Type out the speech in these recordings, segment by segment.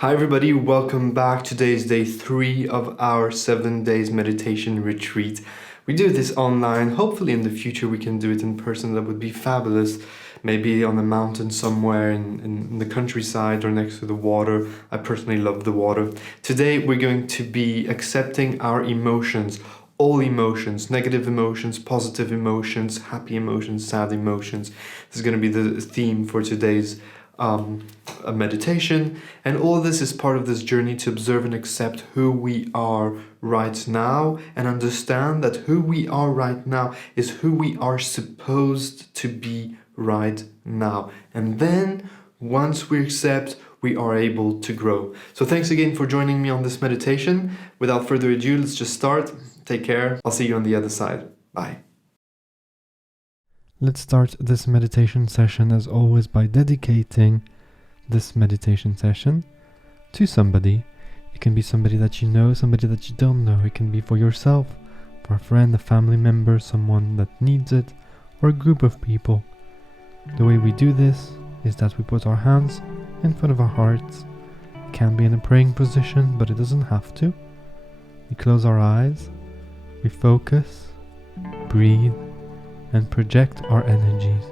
Hi, everybody. Welcome back. Today is day 3 of our 7 days meditation retreat. We do this online. Hopefully, in the future, we can do it in person. That would be fabulous. Maybe on a mountain somewhere in the countryside or next to the water. I personally love the water. Today, we're going to be accepting our emotions. All emotions, negative emotions, positive emotions, happy emotions, sad emotions. This is going to be the theme for today's a meditation, and all this is part of this journey to observe and accept who we are right now and understand that who we are right now is who we are supposed to be right now. And then once we accept, we are able to grow. So thanks again for joining me on this meditation. Without further ado, let's just start. Take care. I'll see you on the other side. Bye. Let's start this meditation session as always by dedicating this meditation session to somebody. It can be somebody that you know, somebody that you don't know. It can be for yourself, for a friend, a family member, someone that needs it, or a group of people. The way we do this is that we put our hands in front of our hearts. It can be in a praying position, but it doesn't have to. We close our eyes, we focus, breathe, and project our energies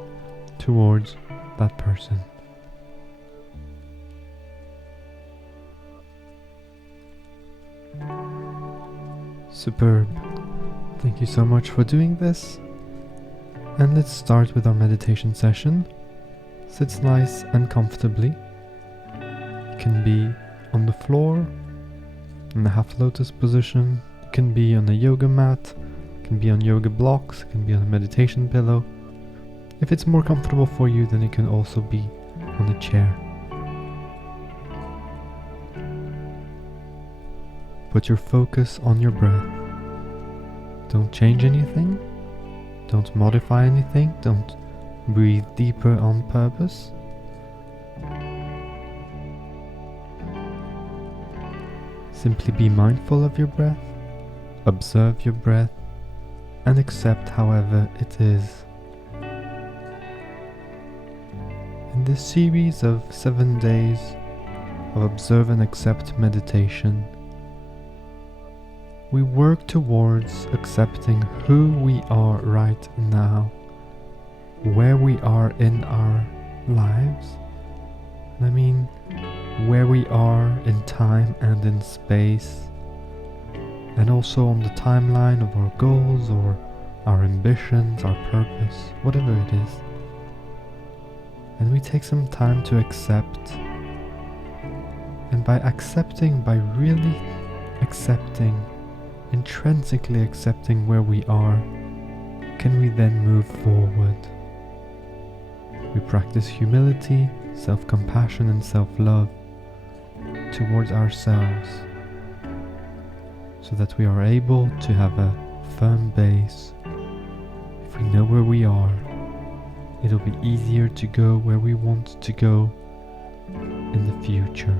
towards that person. Superb. Thank you so much for doing this. And let's start with our meditation session. Sit nice and comfortably. It can be on the floor, in the half lotus position. It can be on a yoga mat. It can be on yoga blocks, it can be on a meditation pillow. If it's more comfortable for you, then it can also be on a chair. Put your focus on your breath. Don't change anything. Don't modify anything. Don't breathe deeper on purpose. Simply be mindful of your breath. Observe your breath. And accept however it is. In this series of 7 days of observe and accept meditation, we work towards accepting who we are right now, where we are in our lives. And I mean, where we are in time and in space, and also on the timeline of our goals or our ambitions, our purpose, whatever it is. And we take some time to accept. And by accepting, by really accepting, intrinsically accepting where we are, can we then move forward. We practice humility, self-compassion and self-love towards ourselves, so that we are able to have a firm base. If we know where we are, it'll be easier to go where we want to go in the future.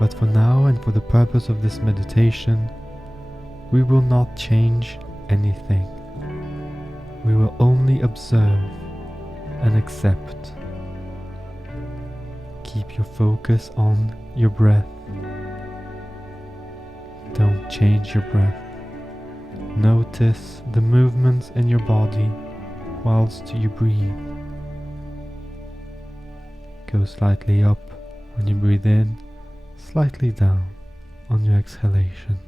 But for now and for the purpose of this meditation, we will not change anything. We will only observe and accept. Keep your focus on your breath. Don't change your breath. Notice the movements in your body whilst you breathe. Go slightly up when you breathe in, slightly down on your exhalation.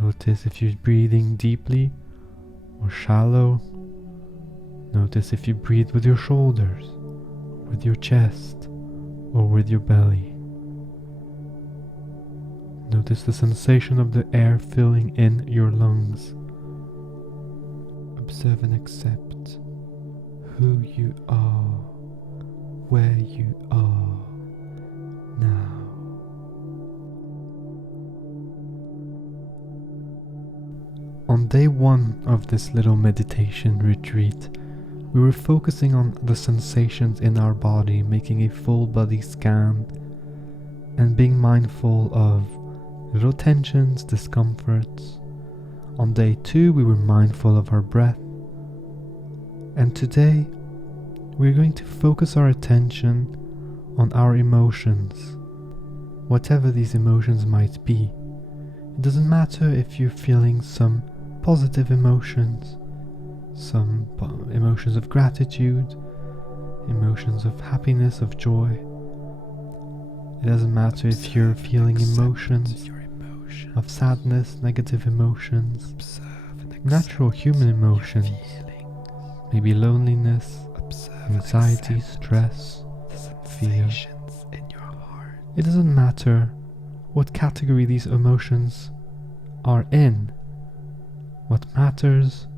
Notice if you're breathing deeply or shallow. Notice if you breathe with your shoulders, with your chest, or with your belly. Notice the sensation of the air filling in your lungs. Observe and accept who you are, where you are now. On day 1 of this little meditation retreat, we were focusing on the sensations in our body, making a full body scan, and being mindful of little tensions, discomforts. On day 2, we were mindful of our breath. And today, we're going to focus our attention on our emotions, whatever these emotions might be. It doesn't matter if you're feeling some positive emotions, some emotions of gratitude, emotions of happiness, of joy. It doesn't matter if you're feeling emotions of sadness, negative emotions, natural human emotions, maybe loneliness, anxiety, stress, fear. It doesn't matter what category these emotions are in. What matters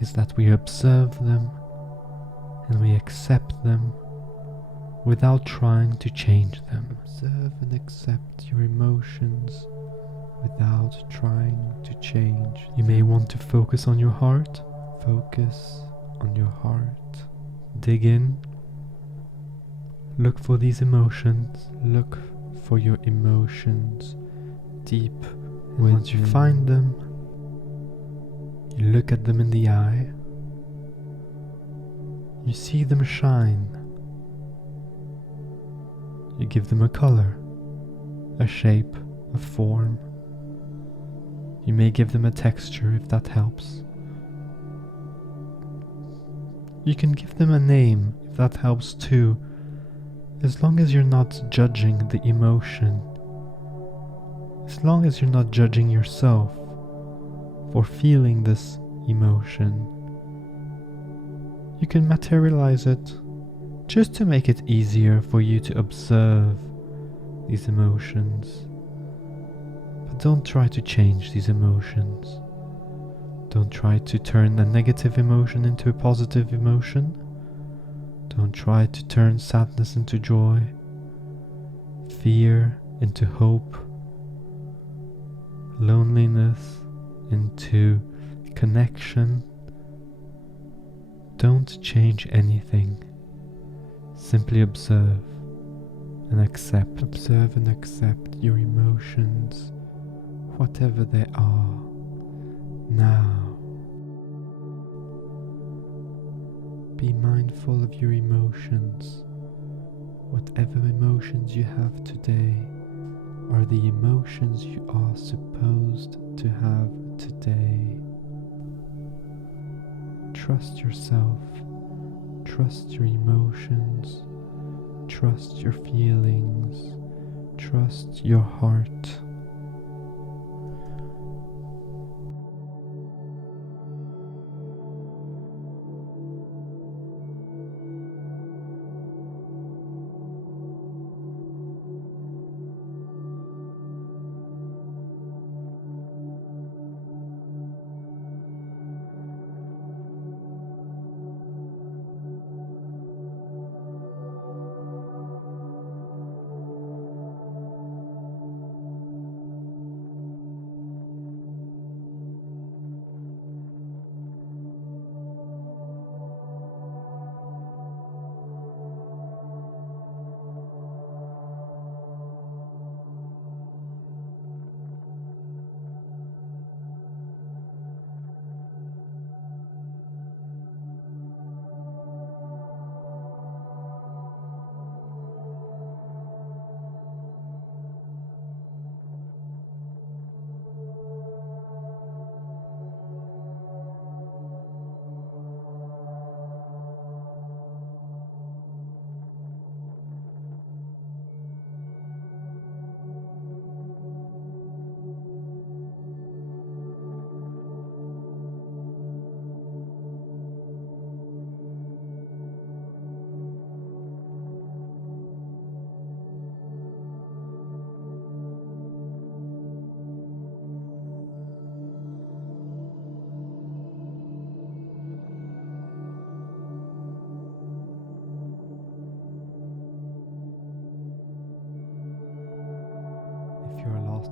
is that we observe them and we accept them without trying to change them. Observe and accept your emotions without trying to change. You may want to focus on your heart. Focus on your heart. Dig in. Look for these emotions. Look for your emotions deep. And once you find them, you look at them in the eye. You see them shine. You give them a color, a shape, a form. You may give them a texture if that helps. You can give them a name if that helps too, as long as you're not judging the emotion. As long as you're not judging yourself for feeling this emotion. You can materialize it just to make it easier for you to observe these emotions. But don't try to change these emotions. Don't try to turn a negative emotion into a positive emotion. Don't try to turn sadness into joy, fear into hope, loneliness into connection. Don't change anything. Simply observe and accept. Observe and accept your emotions, whatever they are, now. Be mindful of your emotions. Whatever emotions you have today are the emotions you are supposed to have today. Trust yourself. Trust your emotions. Trust your feelings. Trust your heart.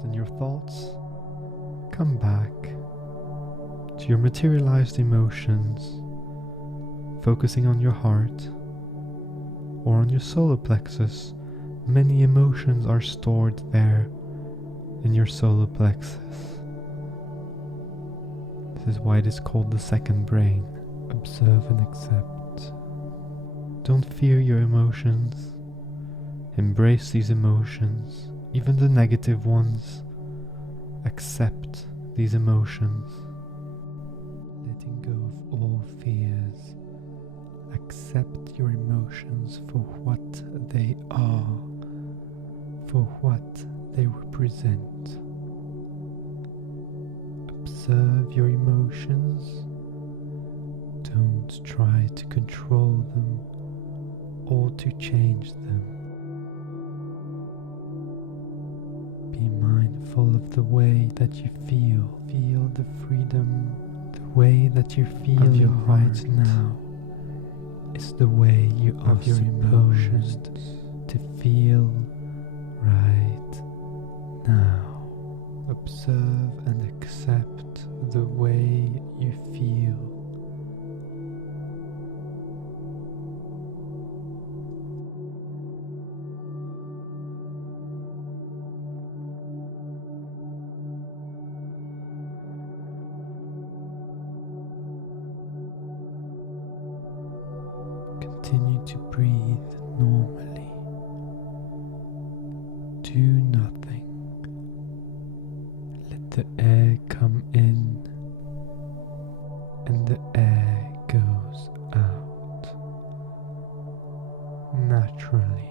In your thoughts, come back to your materialized emotions, focusing on your heart or on your solar plexus. Many emotions are stored there in your solar plexus. This is why it is called the second brain. Observe and accept. Don't fear your emotions. Embrace these emotions, even the negative ones. Accept these emotions. Letting go of all fears. Accept your emotions for what they are, for what they represent. Observe your emotions. Don't try to control them or to change them. Be mindful of the way that you feel. Feel the freedom. The way that you feel right now is the way you are supposed to feel right now. Observe and accept the way you feel. Continue to breathe normally. Do nothing. Let the air come in and the air goes out naturally.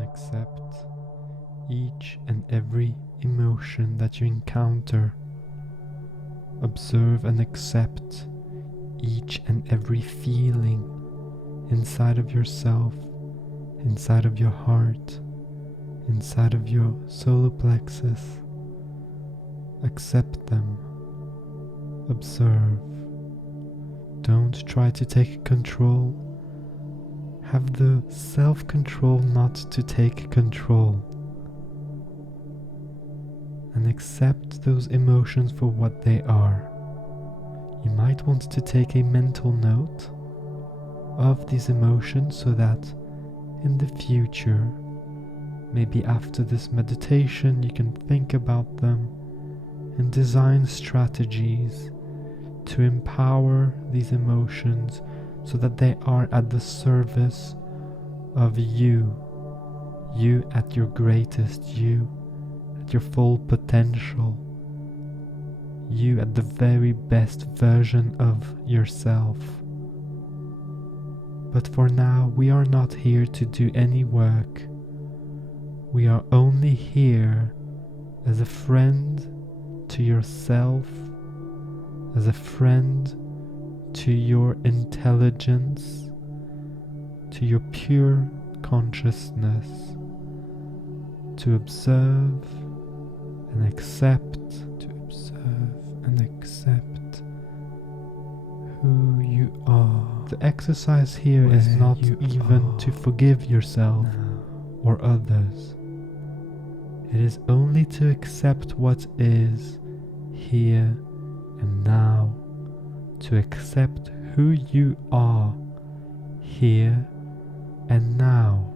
Accept each and every emotion that you encounter. Observe and accept each and every feeling inside of yourself, inside of your heart, inside of your solar plexus. Accept them. Observe. Don't try to take control. Have the self-control not to take control. And accept those emotions for what they are. You might want to take a mental note of these emotions so that in the future, maybe after this meditation, you can think about them and design strategies to empower these emotions so that they are at the service of you at your greatest, you at your full potential, you at the very best version of yourself. But for now, we are not here to do any work. We are only here as a friend to yourself, as a friend to your intelligence, to your pure consciousness, to observe and accept, who you are. The exercise here is not even to forgive yourself or others. It is only to accept what is here and now, to accept who you are here and now.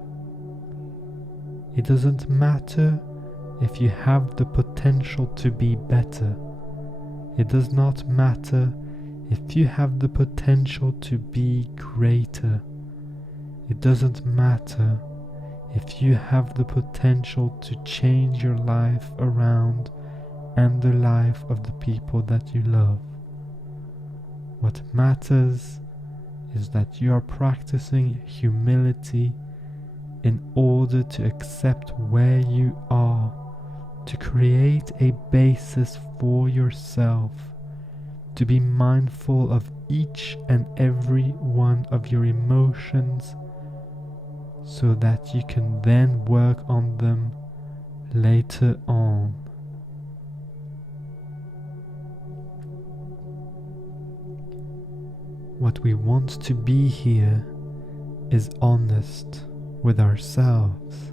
It doesn't matter if you have the potential to be better. It does not matter if you have the potential to be greater. It doesn't matter if you have the potential to change your life around and the life of the people that you love. What matters is that you are practicing humility in order to accept where you are, to create a basis for yourself, to be mindful of each and every one of your emotions so that you can then work on them later on. What we want to be here is honest with ourselves.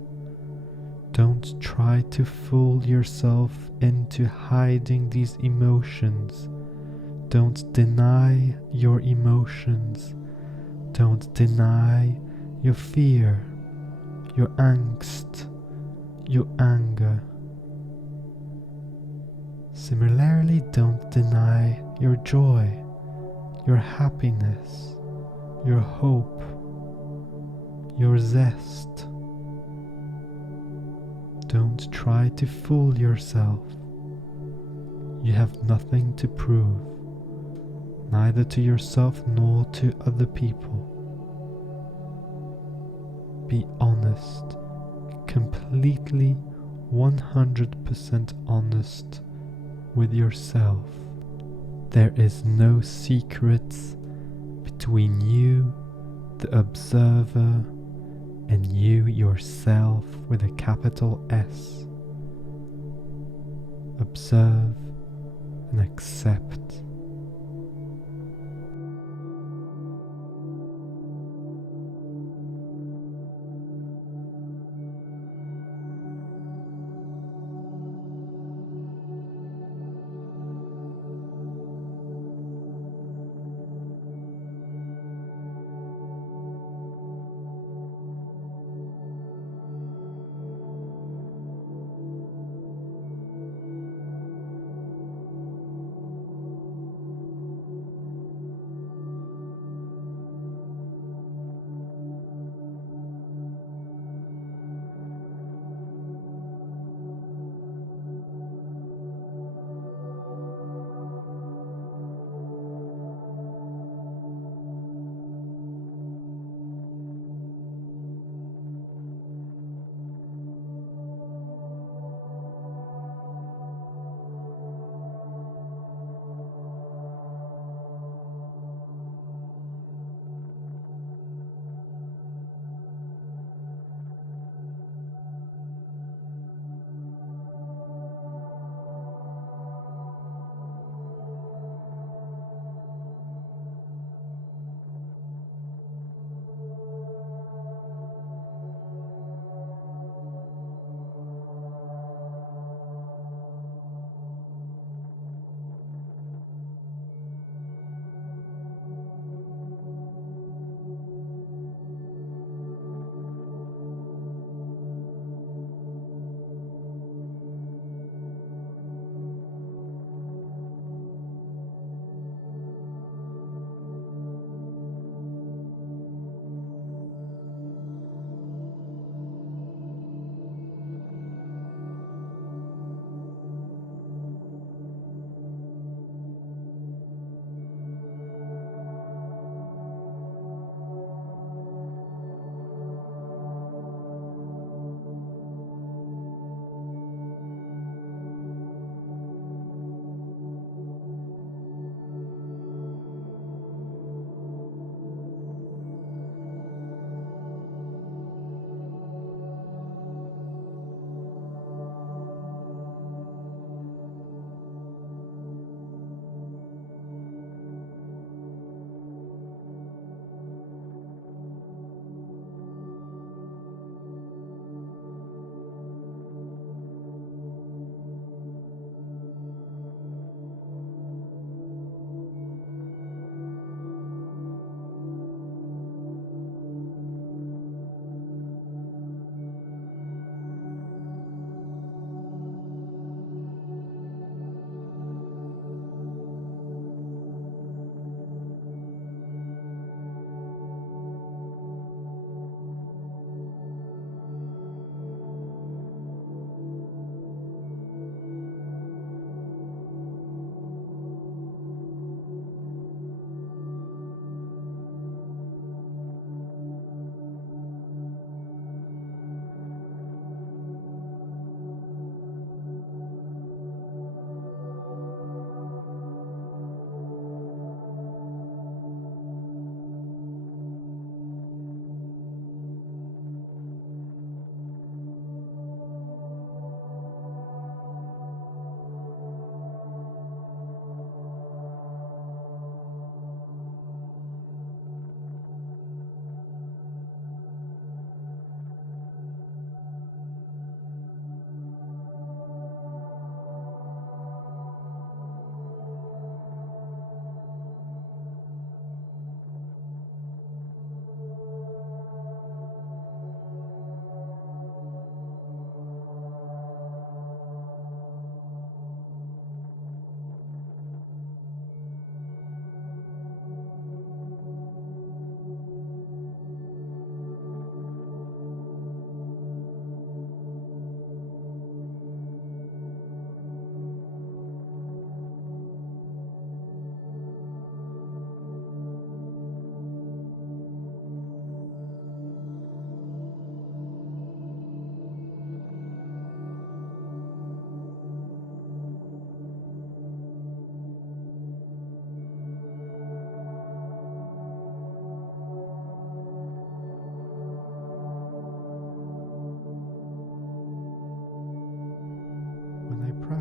Don't try to fool yourself into hiding these emotions. Don't deny your emotions. Don't deny your fear, your angst, your anger. Similarly, don't deny your joy, your happiness, your hope, your zest. Don't try to fool yourself. You have nothing to prove, neither to yourself nor to other people. Be honest, completely 100% honest with yourself. There is no secrets between you, the observer, and you yourself with a capital S. Observe and accept.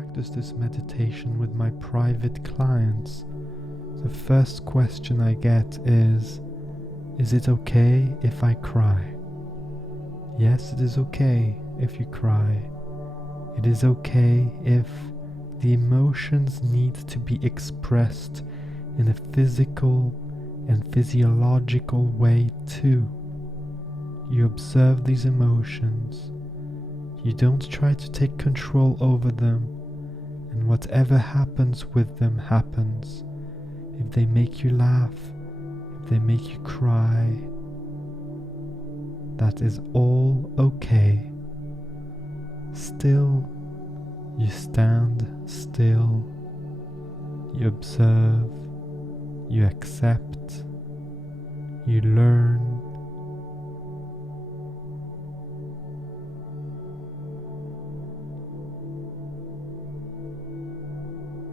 practice this meditation with my private clients, the first question I get is it okay if I cry? Yes, it is okay if you cry. It is okay if the emotions need to be expressed in a physical and physiological way too. You observe these emotions. You don't try to take control over them, and whatever happens with them happens. If they make you laugh, if they make you cry, that is all okay. Still, you stand still, you observe, you accept, you learn.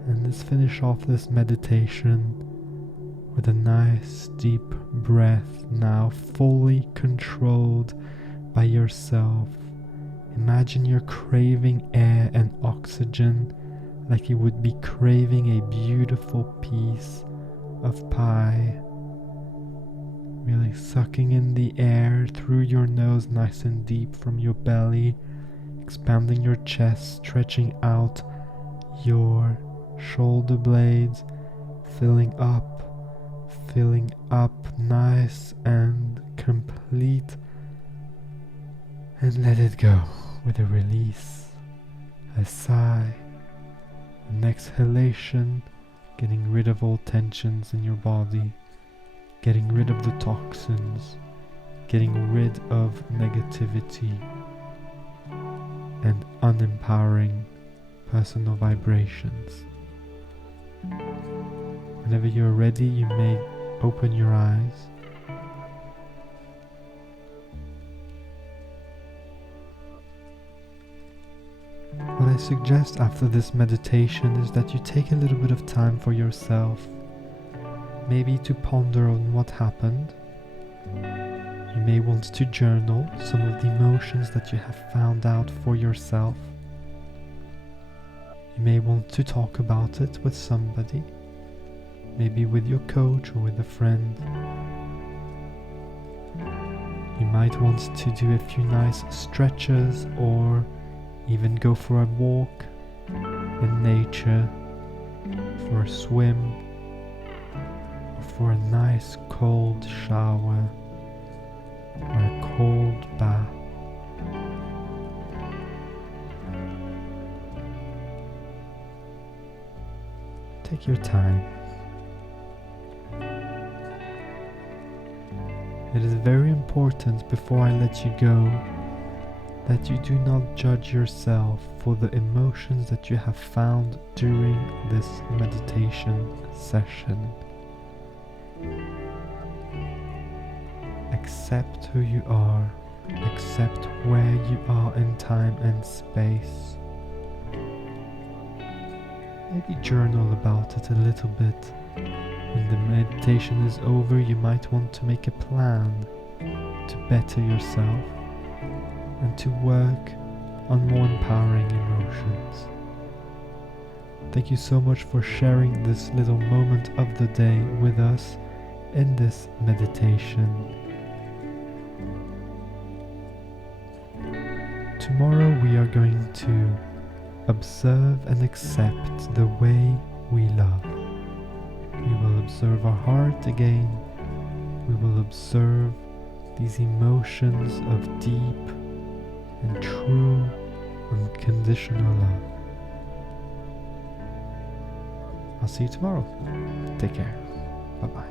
And let's finish off this meditation with a nice deep breath, now fully controlled by yourself. Imagine you're craving air and oxygen like you would be craving a beautiful piece of pie. Really sucking in the air through your nose nice and deep from your belly, expanding your chest, stretching out your shoulder blades, filling up nice and complete, and let it go with a release, a sigh, an exhalation, getting rid of all tensions in your body, getting rid of the toxins, getting rid of negativity and unempowering personal vibrations. Whenever you're ready, you may open your eyes. What I suggest after this meditation is that you take a little bit of time for yourself, maybe to ponder on what happened. You may want to journal some of the emotions that you have found out for yourself. You may want to talk about it with somebody, maybe with your coach or with a friend. You might want to do a few nice stretches or even go for a walk in nature, for a swim, or for a nice cold shower or a cold bath. Take your time. It is very important, before I let you go, that you do not judge yourself for the emotions that you have found during this meditation session. Accept who you are, accept where you are in time and space. Maybe journal about it a little bit. When the meditation is over, you might want to make a plan to better yourself and to work on more empowering emotions. Thank you so much for sharing this little moment of the day with us in this meditation. Tomorrow we are going to observe and accept the way we love. We will observe our heart again. We will observe these emotions of deep and true unconditional love. I'll see you tomorrow. Take care. Bye-bye.